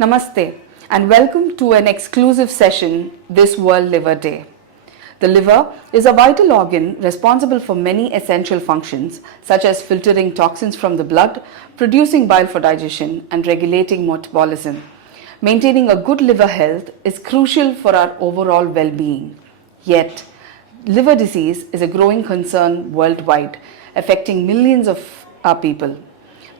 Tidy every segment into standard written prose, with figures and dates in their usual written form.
Namaste and welcome to an exclusive session this World Liver Day. The liver is a vital organ responsible for many essential functions such as filtering toxins from the blood, producing bile for digestion and regulating metabolism. Maintaining a good liver health is crucial for our overall well-being. Yet, liver disease is a growing concern worldwide, affecting millions of our people.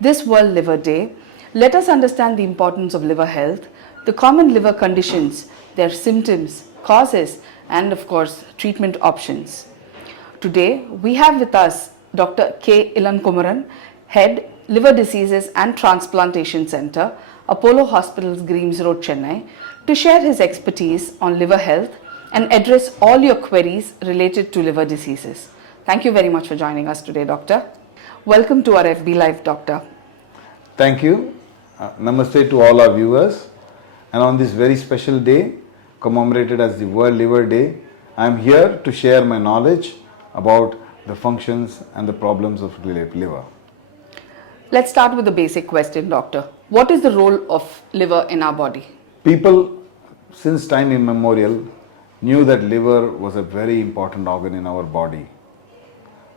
This World Liver Day, let us understand the importance of liver health, the common liver conditions, their symptoms, causes, and of course, treatment options. Today, we have with us Dr. K Elankumaran, Head, Liver Diseases and Transplantation Centre, Apollo Hospitals, Greams Road, Chennai, to share his expertise on liver health and address all your queries related to liver diseases. Thank you very much for joining us today, Doctor. Welcome to our FB Live, Doctor. Thank you. Namaste to all our viewers. And on this very special day, commemorated as the World Liver Day, I am here to share my knowledge about the functions and the problems of liver. Let's start with the basic question, Doctor. What is the role of liver in our body? People, since time immemorial, knew that liver was a very important organ in our body.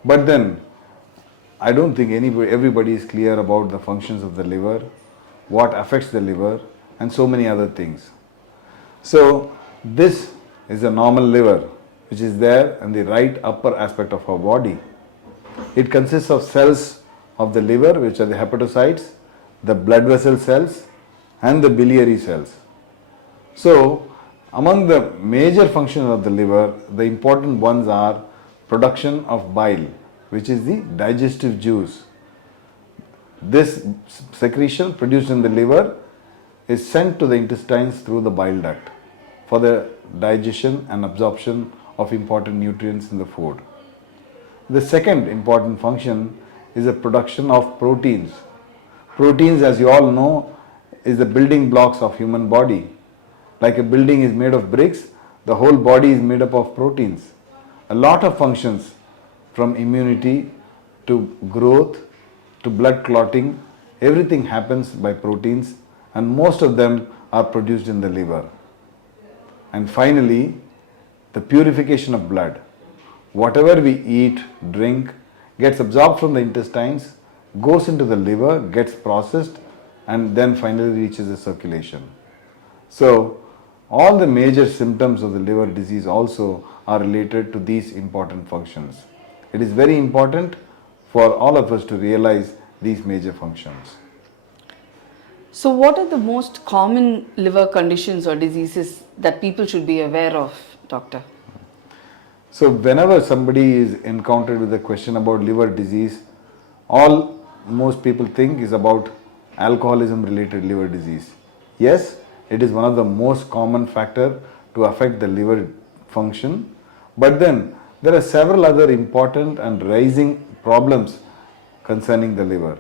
But then, I don't think everybody is clear about the functions of the liver, what affects the liver, and so many other things. So, this is a normal liver which is there in the right upper aspect of our body. It consists of cells of the liver, which are the hepatocytes, the blood vessel cells, and the biliary cells. So, among the major functions of the liver, the important ones are production of bile, which is the digestive juice. This secretion produced in the liver is sent to the intestines through the bile duct for the digestion and absorption of important nutrients in the food. The second important function is the production of proteins. Proteins, as you all know, is the building blocks of human body. Like a building is made of bricks, the whole body is made up of proteins. A lot of functions, from immunity to growth to blood clotting, everything happens by proteins, and most of them are produced in the liver. And finally, the purification of blood. Whatever we eat, drink, gets absorbed from the intestines, goes into the liver, gets processed, and then finally reaches the circulation. So, all the major symptoms of the liver disease also are related to these important functions. It is very important for all of us to realize these major functions. So, what are the most common liver conditions or diseases that people should be aware of, Doctor? So, whenever somebody is encountered with a question about liver disease, all most people think is about alcoholism related liver disease. Yes, it is one of the most common factor to affect the liver function, but then there are several other important and rising problems concerning the liver.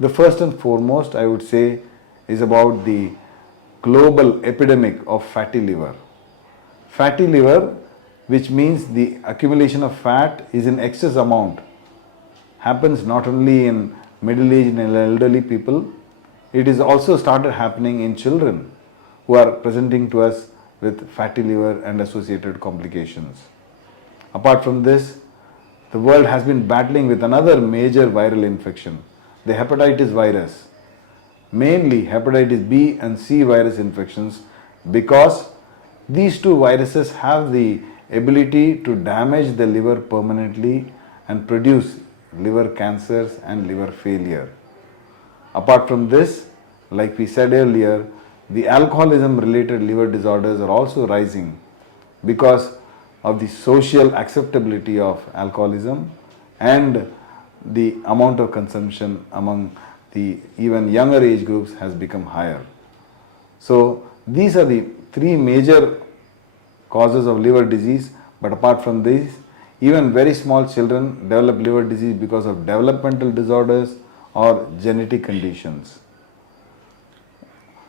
The first and foremost, I would say, is about the global epidemic of fatty liver. Fatty liver, which means the accumulation of fat is in excess amount, happens not only in middle-aged and elderly people, it is also started happening in children who are presenting to us with fatty liver and associated complications. Apart from this, the world has been battling with another major viral infection, the hepatitis virus. Mainly hepatitis B and C virus infections, because these two viruses have the ability to damage the liver permanently and produce liver cancers and liver failure. Apart from this, like we said earlier, the alcoholism related liver disorders are also rising because of the social acceptability of alcoholism and the amount of consumption among the even younger age groups has become higher. So these are the three major causes of liver disease, but apart from these, even very small children develop liver disease because of developmental disorders or genetic conditions.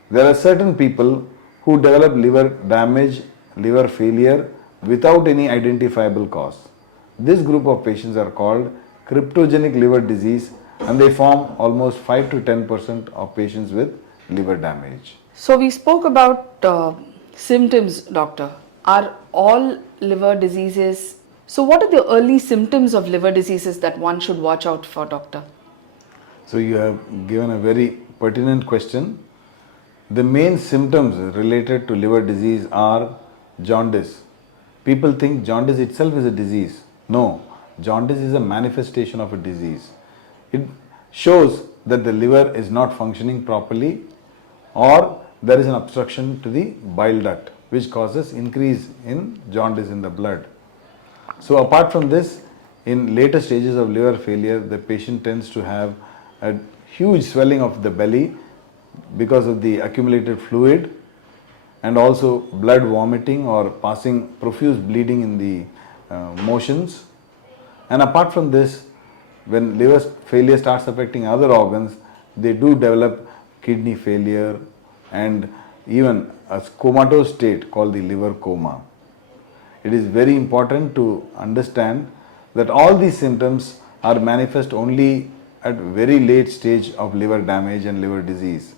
There are certain people who develop liver damage, liver failure without any identifiable cause. This group of patients are called cryptogenic liver disease, and they form almost 5 to 10% of patients with liver damage. So we spoke about symptoms, doctor. Are all liver diseases? So what are the early symptoms of liver diseases that one should watch out for, doctor? So you have given a very pertinent question. The main symptoms related to liver disease are jaundice. People think jaundice itself is a disease. No, jaundice is a manifestation of a disease. It shows that the liver is not functioning properly, or there is an obstruction to the bile duct which causes increase in jaundice in the blood. So apart from this, in later stages of liver failure, the patient tends to have a huge swelling of the belly because of the accumulated fluid, and also blood vomiting or passing profuse bleeding in the motions. And apart from this, when liver failure starts affecting other organs, they do develop kidney failure and even a comatose state called the liver coma. It is very important to understand that all these symptoms are manifest only at very late stage of liver damage and liver disease.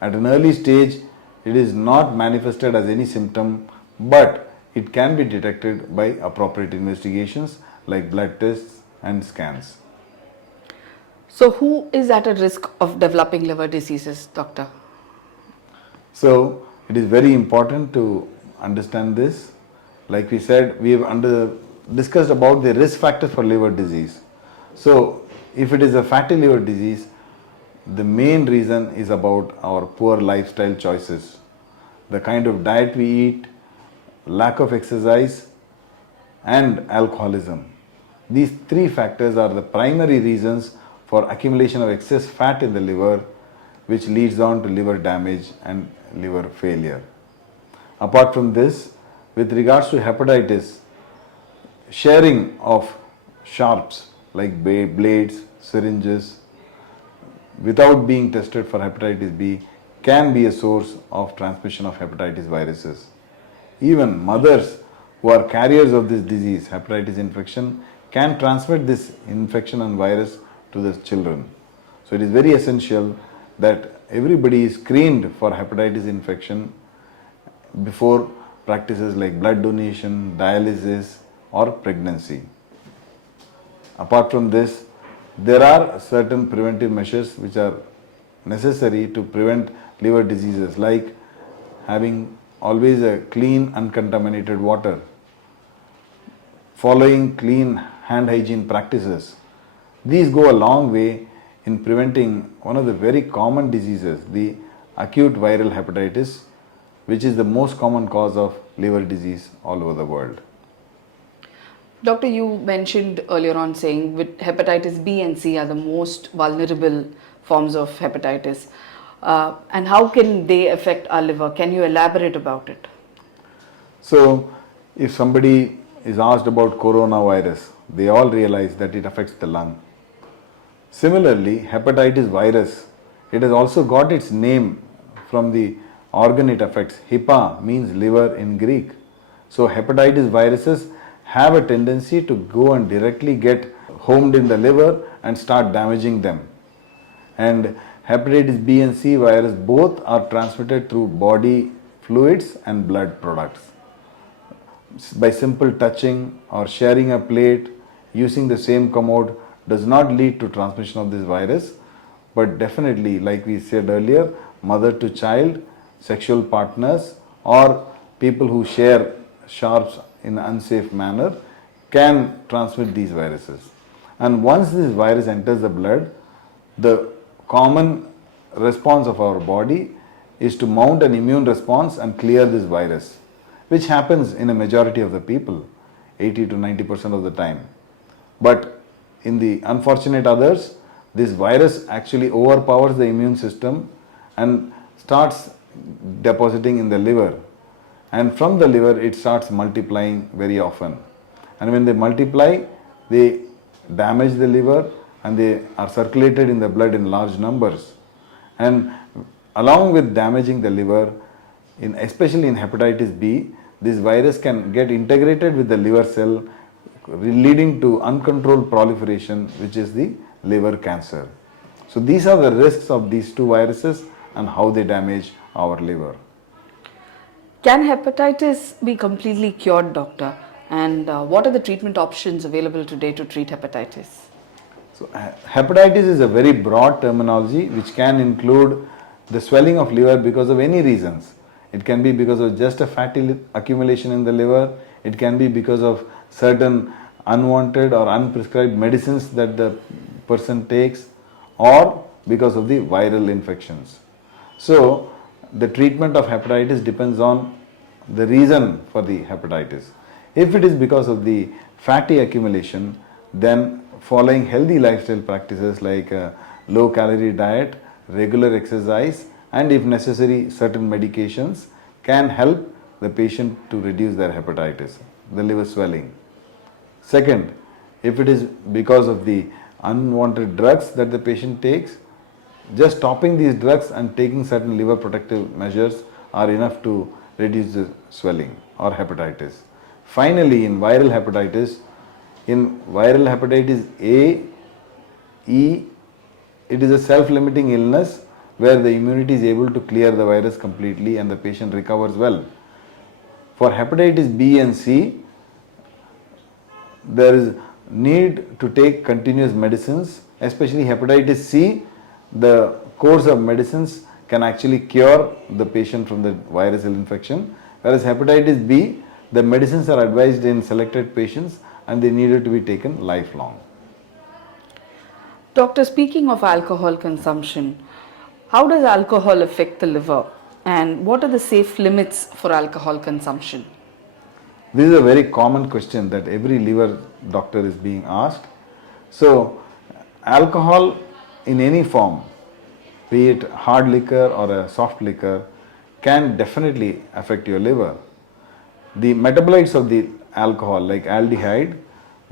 At an early stage, it is not manifested as any symptom, but it can be detected by appropriate investigations like blood tests and scans. So who is at a risk of developing liver diseases, doctor? So it is very important to understand this. Like we said, we have discussed about the risk factors for liver disease. So if it is a fatty liver disease, the main reason is about our poor lifestyle choices, the kind of diet we eat, lack of exercise, and alcoholism. These three factors are the primary reasons for accumulation of excess fat in the liver, which leads on to liver damage and liver failure. Apart from this, with regards to hepatitis, sharing of sharps like blades, syringes, without being tested for hepatitis B can be a source of transmission of hepatitis viruses. Even mothers who are carriers of this disease, hepatitis infection, can transmit this infection and virus to the children. So it is very essential that everybody is screened for hepatitis infection before practices like blood donation, dialysis, or pregnancy. Apart from this, there are certain preventive measures which are necessary to prevent liver diseases, like having always a clean, uncontaminated water, following clean hand hygiene practices. These go a long way in preventing one of the very common diseases, the acute viral hepatitis, which is the most common cause of liver disease all over the world. Doctor, you mentioned earlier on saying with hepatitis B and C are the most vulnerable forms of hepatitis. And how can they affect our liver? Can you elaborate about it? So, if somebody is asked about coronavirus, they all realize that it affects the lung. Similarly, hepatitis virus, it has also got its name from the organ it affects. Hepa means liver in Greek. So, hepatitis viruses have a tendency to go and directly get homed in the liver and start damaging them. And hepatitis B and C virus both are transmitted through body fluids and blood products. By simple touching or sharing a plate, using the same commode does not lead to transmission of this virus, but definitely, like we said earlier, mother to child, sexual partners, or people who share sharps in an unsafe manner can transmit these viruses. And once this virus enters the blood, the common response of our body is to mount an immune response and clear this virus, which happens in a majority of the people, 80 to 90% of the time. But in the unfortunate others, this virus actually overpowers the immune system and starts depositing in the liver. And from the liver, it starts multiplying very often. And when they multiply, they damage the liver and they are circulated in the blood in large numbers. And along with damaging the liver, especially in hepatitis B, this virus can get integrated with the liver cell, leading to uncontrolled proliferation, which is the liver cancer. So these are the risks of these two viruses and how they damage our liver. Can hepatitis be completely cured, doctor? And what are the treatment options available today to treat hepatitis? So, hepatitis is a very broad terminology which can include the swelling of liver because of any reasons. It can be because of just a fatty accumulation in the liver. It can be because of certain unwanted or unprescribed medicines that the person takes, or because of the viral infections. So, the treatment of hepatitis depends on the reason for the hepatitis. If it is because of the fatty accumulation, then following healthy lifestyle practices like a low calorie diet, regular exercise, and if necessary certain medications can help the patient to reduce their hepatitis, the liver swelling. Second, if it is because of the unwanted drugs that the patient takes, just stopping these drugs and taking certain liver protective measures are enough to reduce the swelling or hepatitis. Finally, in viral hepatitis A, E, it is a self-limiting illness where the immunity is able to clear the virus completely and the patient recovers well. For hepatitis B and C, there is need to take continuous medicines, especially hepatitis C. The course of medicines can actually cure the patient from the viral infection, whereas hepatitis B, the medicines are advised in selected patients and they needed to be taken lifelong. Doctor, speaking of alcohol consumption, how does alcohol affect the liver? And what are the safe limits for alcohol consumption? This is a very common question that every liver doctor is being asked. So, alcohol in any form, be it hard liquor or a soft liquor, can definitely affect your liver. The metabolites of the alcohol, like aldehyde,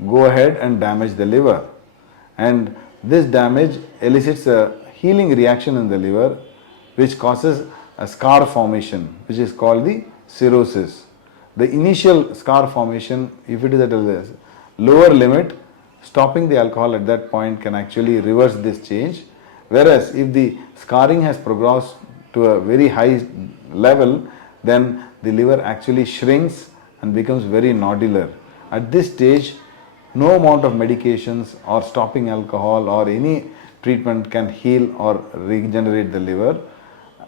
go ahead and damage the liver. And this damage elicits a healing reaction in the liver, which causes a scar formation, which is called the cirrhosis. The initial scar formation, if it is at a lower limit, stopping the alcohol at that point can actually reverse this change. Whereas if the scarring has progressed to a very high level, then the liver actually shrinks and becomes very nodular. At this stage, no amount of medications or stopping alcohol or any treatment can heal or regenerate the liver,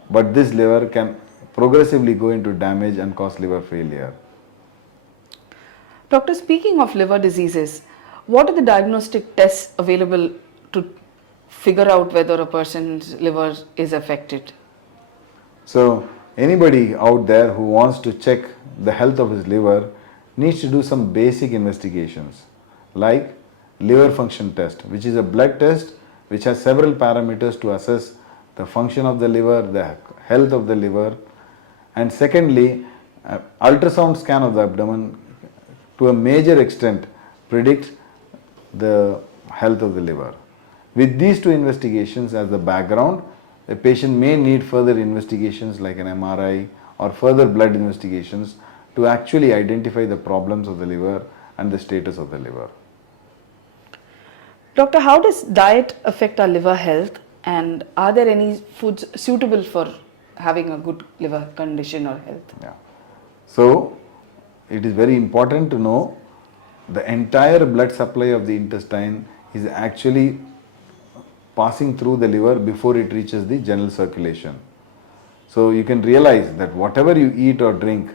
but this liver can progressively go into damage and cause liver failure. Doctor, speaking of liver diseases, what are the diagnostic tests available to figure out whether a person's liver is affected? So, anybody out there who wants to check the health of his liver needs to do some basic investigations like liver function test, which is a blood test which has several parameters to assess the function of the liver, the health of the liver, and secondly, ultrasound scan of the abdomen to a major extent predict the health of the liver. With these two investigations as the background, a patient may need further investigations like an MRI or further blood investigations to actually identify the problems of the liver and the status of the liver. Doctor, how does diet affect our liver health, and are there any foods suitable for having a good liver condition or health? Yeah. So, it is very important to know the entire blood supply of the intestine is actually passing through the liver before it reaches the general circulation. So, you can realize that whatever you eat or drink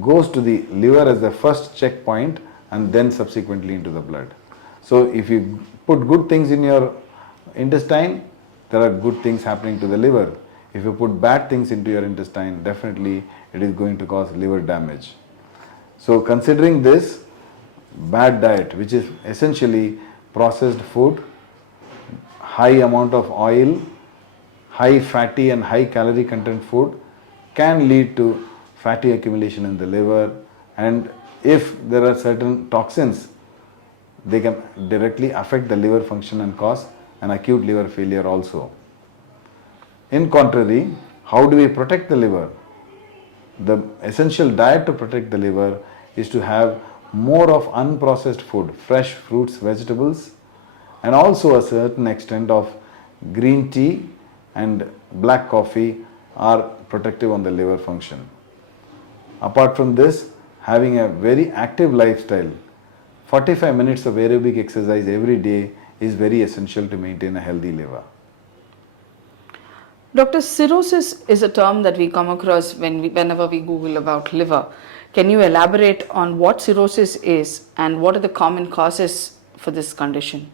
goes to the liver as the first checkpoint and then subsequently into the blood. So, if you put good things in your intestine, there are good things happening to the liver. If you put bad things into your intestine, definitely it is going to cause liver damage. So, considering this, bad diet, which is essentially processed food, high amount of oil, high fatty and high calorie content food, can lead to fatty accumulation in the liver, and if there are certain toxins, they can directly affect the liver function and cause an acute liver failure also. In contrary, how do we protect the liver? The essential diet to protect the liver is to have more of unprocessed food, fresh fruits, vegetables, and also a certain extent of green tea and black coffee are protective on the liver function. Apart from this, having a very active lifestyle, 45 minutes of aerobic exercise every day is very essential to maintain a healthy liver. Doctor, cirrhosis is a term that we come across whenever we Google about liver. Can you elaborate on what cirrhosis is and what are the common causes for this condition?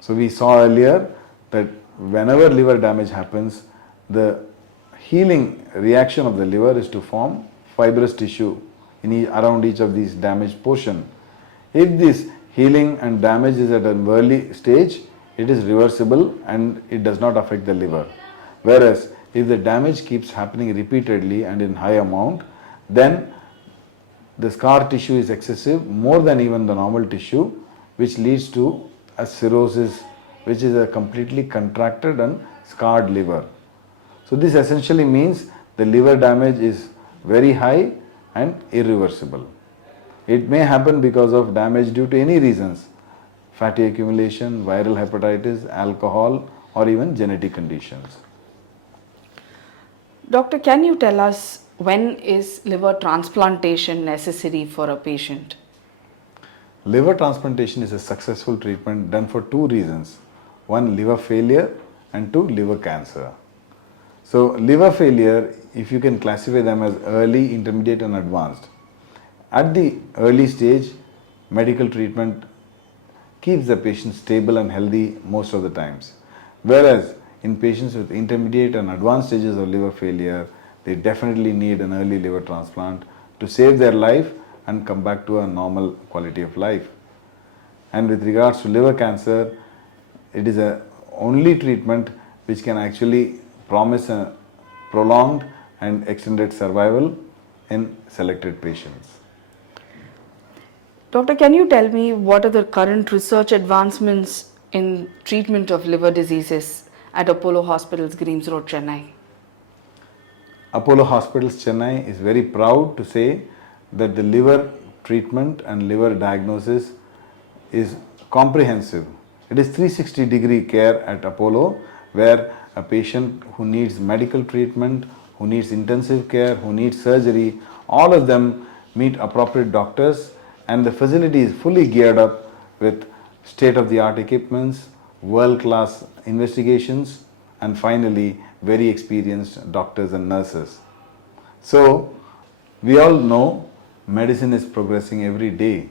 So we saw earlier that whenever liver damage happens, the healing reaction of the liver is to form fibrous tissue around each of these damaged portion. If this healing and damage is at an early stage, it is reversible and it does not affect the liver. Whereas if the damage keeps happening repeatedly and in high amount, then the scar tissue is excessive, more than even the normal tissue, which leads to a cirrhosis, which is a completely contracted and scarred liver. So this essentially means the liver damage is very high and irreversible. It may happen because of damage due to any reasons: fatty accumulation, viral hepatitis, alcohol, or even genetic conditions. Doctor, can you tell us when is liver transplantation necessary for a patient? Liver transplantation is a successful treatment done for two reasons. One, liver failure, and two, liver cancer. So liver failure, if you can classify them as early, intermediate and advanced. At the early stage, medical treatment keeps the patient stable and healthy most of the times. Whereas in patients with intermediate and advanced stages of liver failure, they definitely need an early liver transplant to save their life and come back to a normal quality of life. And with regards to liver cancer, it is a only treatment which can actually promise a prolonged and extended survival in selected patients. Doctor, can you tell me what are the current research advancements in treatment of liver diseases at Apollo Hospitals, Greams Road, Chennai? Apollo Hospitals, Chennai is very proud to say that the liver treatment and liver diagnosis is comprehensive. It is 360-degree care at Apollo, where a patient who needs medical treatment, who needs intensive care, who needs surgery, all of them meet appropriate doctors, and the facility is fully geared up with state-of-the-art equipments, world-class investigations, and finally very experienced doctors and nurses. So we all know medicine is progressing every day,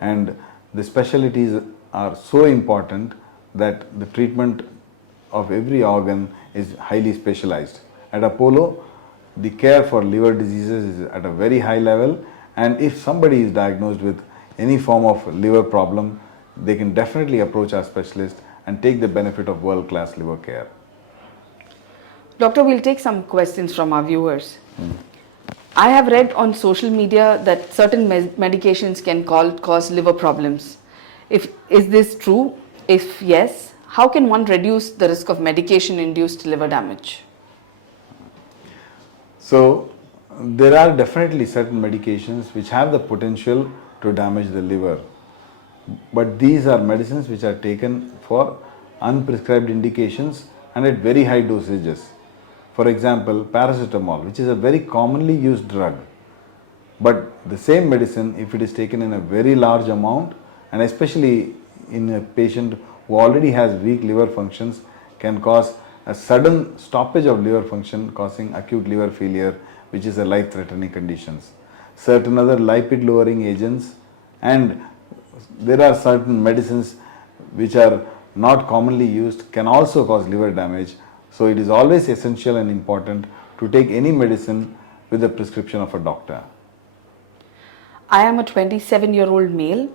and the specialties are so important that the treatment of every organ is highly specialized. At Apollo, the care for liver diseases is at a very high level, and if somebody is diagnosed with any form of liver problem, they can definitely approach our specialist and take the benefit of world-class liver care. Doctor, we'll take some questions from our viewers. I have read on social media that certain medications can cause liver problems. Is this true? If yes, how can one reduce the risk of medication-induced liver damage? So there are definitely certain medications which have the potential to damage the liver, but these are medicines which are taken for unprescribed indications and at very high dosages. For example, paracetamol, which is a very commonly used drug, but the same medicine, if it is taken in a very large amount, and especially in a patient who already has weak liver functions, can cause a sudden stoppage of liver function, causing acute liver failure, which is a life-threatening condition. Certain other lipid-lowering agents, and there are certain medicines which are not commonly used, can also cause liver damage. So it is always essential and important to take any medicine with the prescription of a doctor. I am a 27-year-old male.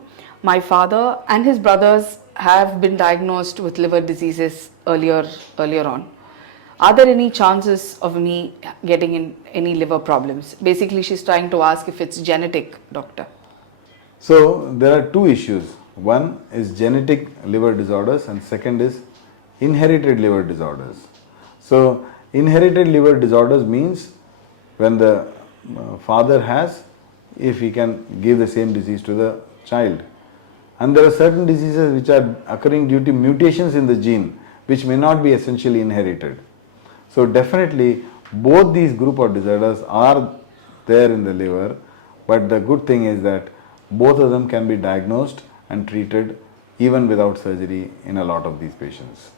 My father and his brothers have been diagnosed with liver diseases earlier on. Are there any chances of me getting in any liver problems? Basically, she's trying to ask if it's genetic, doctor. So there are two issues. One is genetic liver disorders and second is inherited liver disorders. So inherited liver disorders means when the father has, if he can give the same disease to the child. And there are certain diseases which are occurring due to mutations in the gene which may not be essentially inherited. So definitely Both these group of disorders are there in the liver, but the good thing is that both of them can be diagnosed and treated even without surgery in a lot of these patients.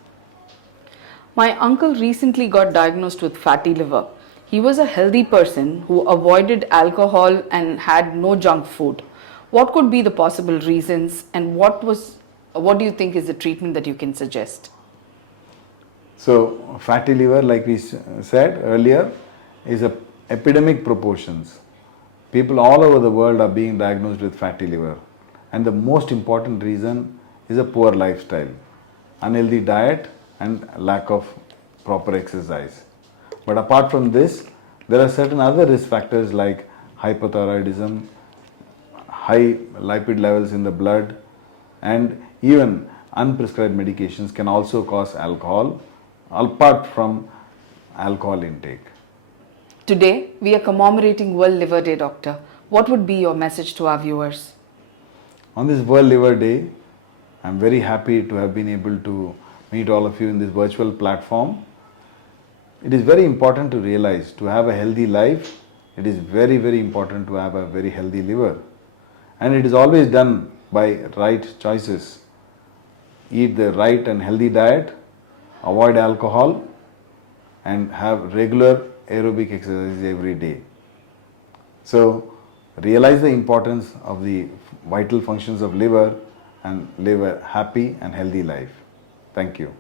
My uncle recently got diagnosed with fatty liver. He was a healthy person who avoided alcohol and had no junk food. What could be the possible reasons, and what do you think is the treatment that you can suggest? So, fatty liver, like we said earlier, is a epidemic proportions. People all over the world are being diagnosed with fatty liver, and the most important reason is a poor lifestyle, unhealthy diet and lack of proper exercise. But apart from this, there are certain other risk factors like hypothyroidism, high lipid levels in the blood, and even unprescribed medications can also cause alcohol, apart from alcohol intake. Today, we are commemorating World Liver Day, Doctor. What would be your message to our viewers? On this World Liver Day, I am very happy to have been able to meet all of you in this virtual platform. It is very important to realize, to have a healthy life, it is very, very important to have a very healthy liver. And it is always done by right choices. Eat the right and healthy diet, avoid alcohol, and have regular aerobic exercise every day. So, realize the importance of the vital functions of liver and live a happy and healthy life. Thank you.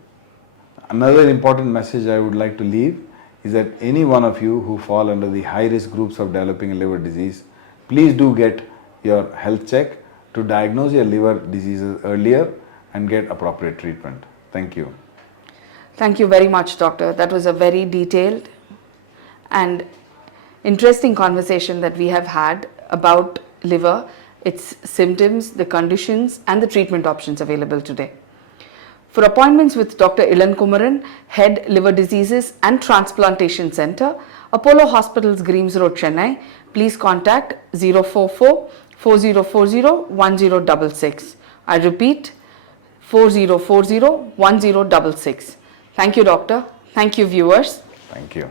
Another important message I would like to leave is that any one of you who fall under the high risk groups of developing a liver disease, please do get your health check to diagnose your liver diseases earlier and get appropriate treatment. Thank you. Thank you very much, Doctor. That was a very detailed and interesting conversation that we have had about liver, its symptoms, the conditions, and the treatment options available today. For appointments with Dr. Elankumaran, Head Liver Diseases and Transplantation Centre, Apollo Hospitals, Greams Road, Chennai, please contact 044 4040 1066. I repeat, 4040 1066. Thank you, Doctor. Thank you, viewers. Thank you.